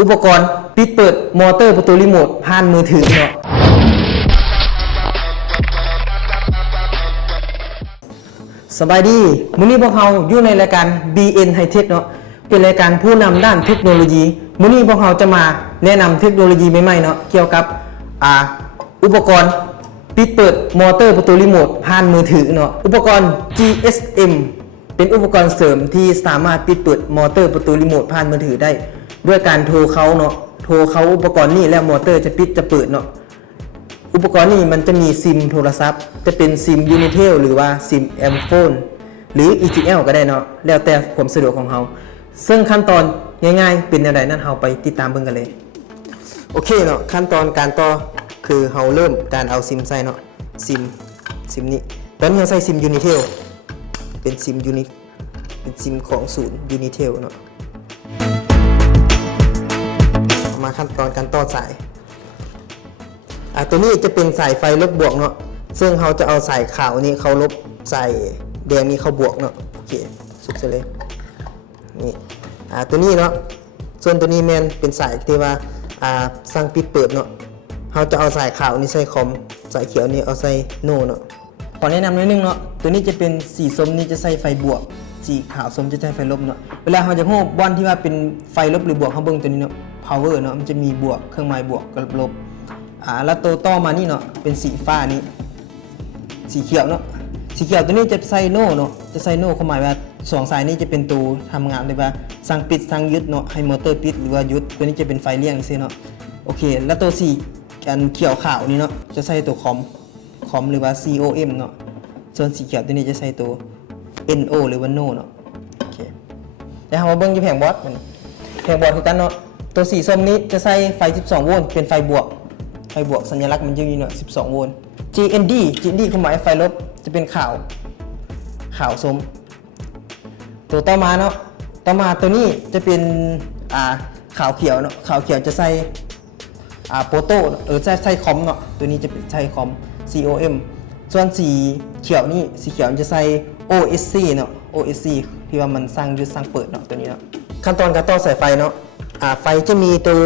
อุปกรณ์ปิดเปิดมอเตอร์ประตูรีโมทผ่านมือถือเนาะสบายดีมื้อนี้พวกเราอยู่ในรายการ BN High Tech เนาะเป็นรายการผู้นำด้านเทคโนโลยีมื้อนี้พวกเราจะมาแนะนำเทคโนโลยีใหม่ๆเนาะเกี่ยวกับอุปกรณ์ปิดเปิดมอเตอร์ประตูรีโมทผ่านมือถือเนาะอุปกรณ์ GSM เป็นอุปกรณ์เสริมที่สามารถปิดเปิดมอเตอร์ประตูรีโมทผ่านมือถือได้ด้วยการโทรเขาเนาะโทรเขาอุปกรณ์นี้แล้วมอเตอร์จะปิดจะเปิดเนาะอุปกรณ์นี้มันจะมีซิมโทรศัพท์จะเป็นซิม Unitel หรือว่าซิม M-Phone หรือ ETL ก็ได้เนาะแล้วแต่ความสะดวกของเราซึ่งขั้นตอนง่ายๆเป็นอย่างไรนั้นเราไปติดตามเบิ่งกันเลยโอเคเนาะขั้นตอนการต่อคือเราเริ่มการเอาซิมใส่เนาะซิมนี้ตอนนี้เราใส่ซิม Unitel เป็นซิมของศูนย์ Unitel เนาะมาขั้นตอนการต่อสายตัวนี้จะเป็นสายไฟลบบวกเนาะซึ่งเราจะเอาสายขาวนี้เขาลบสายแดงนี้เขาบวกเนาะโอเคสุดเลยนี่ตัวนี้เนาะส่วนตัวนี้แมนเป็นสายที่ว่าสั่งปิดเปิดเนาะเราจะเอาสายขาวนี้ใส่คอมสายเขียวนี้เอาใส่โน่เนาะขอแนะนำนิดนึงเนาะตัวนี้จะเป็นสีส้มนี้จะใส่ไฟบวกสีขาวส้มจะใส่ไฟลบเนาะเวลาเราจะโห่บอลที่ว่าเป็นไฟลบหรือบวกเขาเบิ่งตัวนี้เนาะ power เนาะมันจะมีบวกเครื่องหมายบวกกับลบแล้วตัวต่อมานี่เนาะเป็นสีฟ้านี้สีเขียวเนาะสีเขียวตัวนี้จะใส่โน่เนาะจะใส่โน่ความหมายว่าสองสายนี้จะเป็นตัวทำงานเลยว่าสั่งปิดสั่งยึดเนาะให้มอเตอร์ปิดหรือว่ายึดตัวนี้จะเป็นไฟเลี้ยงซิเนาะโอเคแล้วตัวสีกันเขียวขาวนี่เนาะจะใส่ตัวคอมหรือว่า COM เนาะส่วนสีเขียวตัวนี้จะใส่ตัว NO หรือว่า No เนาะโอเคแล้วเรามาเบิ่งที่แผงบอร์ดคือกันเนาะตัวสีส้มนี้จะใส่ไฟ12โวลต์เป็นไฟบวกสัญลักษณ์มันจะมีเนาะ12โวลต์ GND คือหมายไฟลบจะเป็นขาวส้มตัวต่อมาเนาะตัวนี้จะเป็นขาวเขียวเนาะขาวเขียวจะใส่โปโต้ใส่คอมเนาะตัวนี้จะเป็นใส่คอม COM ส่วนสีเขียวนี่สีเขียวจะใส่ OSC เนาะ OSC ที่ว่ามันสร้างยึดสร้างเปิดเนาะตัวนี้เนาะขั้นตอนการต่อสายไฟเนาะไฟจะมีตัว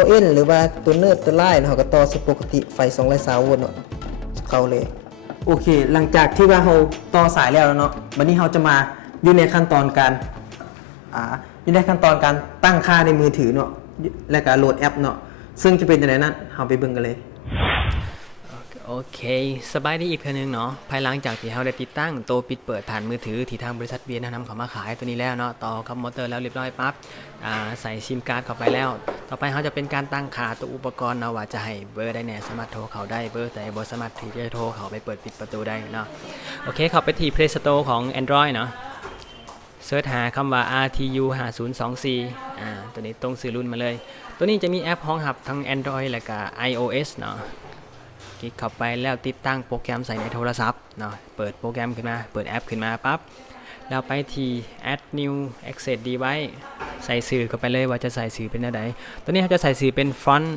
LN หรือว่าตัวเนิร์ดตัวไล่เราก็ต่อปกติไฟ220โวลต์เนาะเข้าเลยโอเคหลังจากที่ว่าเราต่อสายแล้วเนาะวันนี้เราจะมาอยู่ในขั้นตอนการตั้งค่าในมือถือเนาะและการโหลดแอปเนาะซึ่งจะเป็นอย่างไรนั้นเราไปเบิ่งกันเลยโอเคสบายดีอีกเพียงนึงเนาะภายหลังจากที่เราได้ติดตั้งตัวปิดเปิดผ่านมือถือที่ทางบริษัทเบียร์นำเข้ามาขายตัวนี้แล้วเนาะต่อกับมอเตอร์แล้วเรียบร้อยปั๊บใส่ซิมการ์ดเข้าไปแล้วต่อไปเราจะเป็นการตั้งค่าตัวอุปกรณ์เนาะว่าจะให้เบอร์ได้แน่สามารถโทรเขาได้เบอร์แต่บ่สามารถที่จะโทรเขาไปเปิดปิดประตูได้เนาะโอเคเข้าไปที่ Play Store ของ Android เนาะเสิร์ชหาคำว่า RTU 5024ตัวนี้ตรงสื่อรุ่นมาเลยตัวนี้จะมีแอปรองรับทั้ง Android และก็ iOS เนาะคลิกเข้าไปแล้วติดตั้งโปรแกรมใส่ในโทรศัพท์เนาะเปิดโปรแกรมขึ้นมาเปิดแอปขึ้นมาปั๊บแล้วไปที่ add new access device ใส่สื่อเข้าไปเลยว่าจะใส่สื่อเป็นอะไรตัวนี้เราจะใส่สื่อเป็น front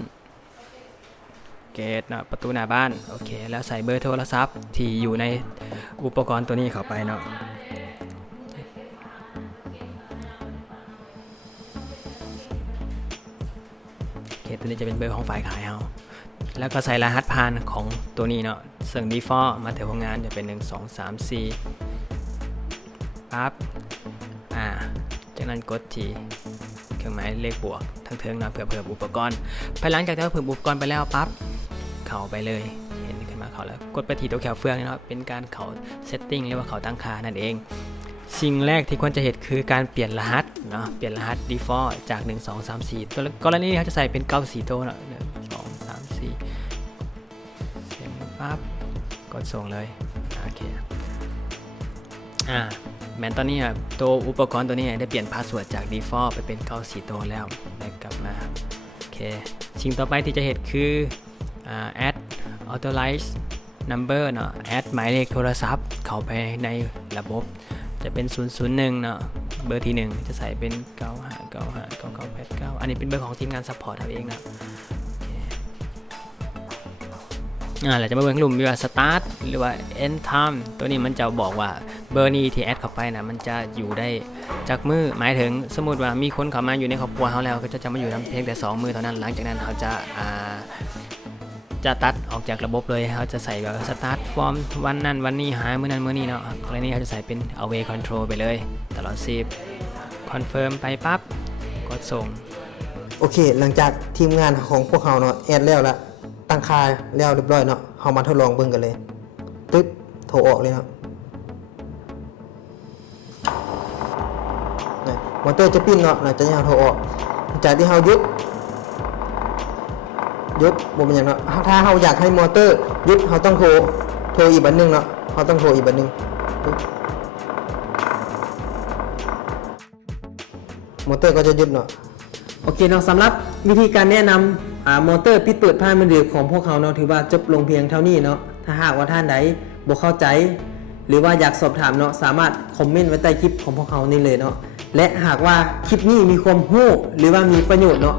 gate เนาะประตูหน้าบ้านโอเคแล้วใส่เบอร์โทรศัพท์ที่อยู่ในอุปกรณ์ตัวนี้เข้าไปเนาะโอเคตัวนี้จะเป็นเบอร์ของฝ่ายขายเราแล้วก็ใส่รหัสผ่านของตัวนี้เนาะซึ่ง default มาถึงโรงงานจะเป็น1 2 3 4ปั๊บจากนั้นกดที่เครื่องหมายเลขบวกทั้งเทิงเนาะเพื่อเพิ่มอุปกรณ์ภายหลังจากที่เพิ่มอุปกรณ์ไปแล้วปั๊บเข้าไปเลยเห็นขึ้นมาเข้าแล้วกดไปที่ตัวแขวเฟืองเนาะเป็นการเข้า setting หรือว่าเข้าตั้งค่านั่นเองสิ่งแรกที่ควรจะเห็นคือการเปลี่ยนรหัสเนาะเปลี่ยนรหัส default จาก1 2 3 4ตัวกรณีนี้เขาจะใส่เป็น94ตัวเนาะปั๊บกดส่งเลยโอเคแมนตอนนี้ตัวอุปกรณ์ตัวนี้ได้เปลี่ยนพาสเวิร์ดจาก default ไปเป็น94ตัวแล้วได้กลับมาโอเคสิ่งต่อไปที่จะเห็นคือadd authorize number เนาะ add หมายเลขโทรศัพท์เข้าไปในระบบจะเป็น001เนาะเบอร์ที่1จะใส่เป็น95959989อันนี้เป็นเบอร์ของทีมงานซัพพอร์ตเราเองนะเราจะมาเบิ่งกลุ่มว่า start หรือว่า end time ตัวนี้มันจะบอกว่า เบอร์นี้ที่แอดเข้าไปนะมันจะอยู่ได้จากมือหมายถึงสมมุติว่ามีคนเข้ามาอยู่ในครอบครัวเขาแล้วก็จะมาอยู่เพียงแต่2 มือเท่านั้นหลังจากนั้นเขาจะตัดออกจากระบบเลยเขาจะใส่แบบสตาร์ทฟอร์มวันนั้นวันนี้หามื้อนั้นมื้อนี้เนาะกรณีเขาจะใส่เป็น away control ไปเลยตลอด10คอนเฟิร์มไปปั๊บกดส่ง โอเคหลังจากทีมงานของพวกเราเนาะแอดแล้วละตั้งค่าแล้วเรียบร้อยเนาะเรามาทดลองเบิ่งกันเลยตึ๊บโทรออกเลยเนาะนี่มอเตอร์จะปิ้นเนาะหลังจากที่เราโทรออกจากที่เราหยุดบ่เป็นหยังเนาะถ้าเราอยากให้มอเตอร์หยุดเราต้องโทรอีกบันนึงเนาะเราต้องโทรอีกบันนึงปึ๊บมอเตอร์ก็จะหยุดเนาะโอเคเนาะสำหรับวิธีการแนะนำมอเตอร์ปิดเปิดผ่านมือถือของพวกเขาเนาะถือว่าจบลงเพียงเท่านี้เนาะถ้าหากว่าท่านใดบ่เข้าใจหรือว่าอยากสอบถามเนาะสามารถคอมเมนต์ไว้ใต้คลิปของพวกเขานี่เลยเนาะและหากว่าคลิปนี้มีความรู้หรือว่ามีประโยชน์เนาะ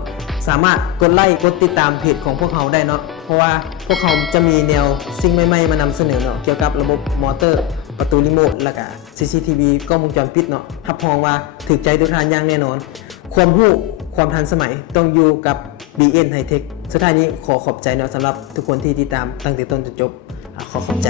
สามารถกดไลค์กดติดตามเพจของพวกเขาได้เนาะเพราะว่าพวกเขาจะมีแนวสิ่งใหม่ๆมานำเสนอเนาะเกี่ยวกับระบบมอเตอร์ประตูรีโมทและก็ CCTV กล้องวงจรปิดเนาะรับรองว่าถูกใจทุกท่านอย่างแน่นอนความรู้ความทันสมัยต้องอยู่กับ BN High Tech สุดท้ายนี้ขอขอบใจเนาะสำหรับทุกคนที่ติดตามตั้งแต่ต้นจนจบขอขอบใจ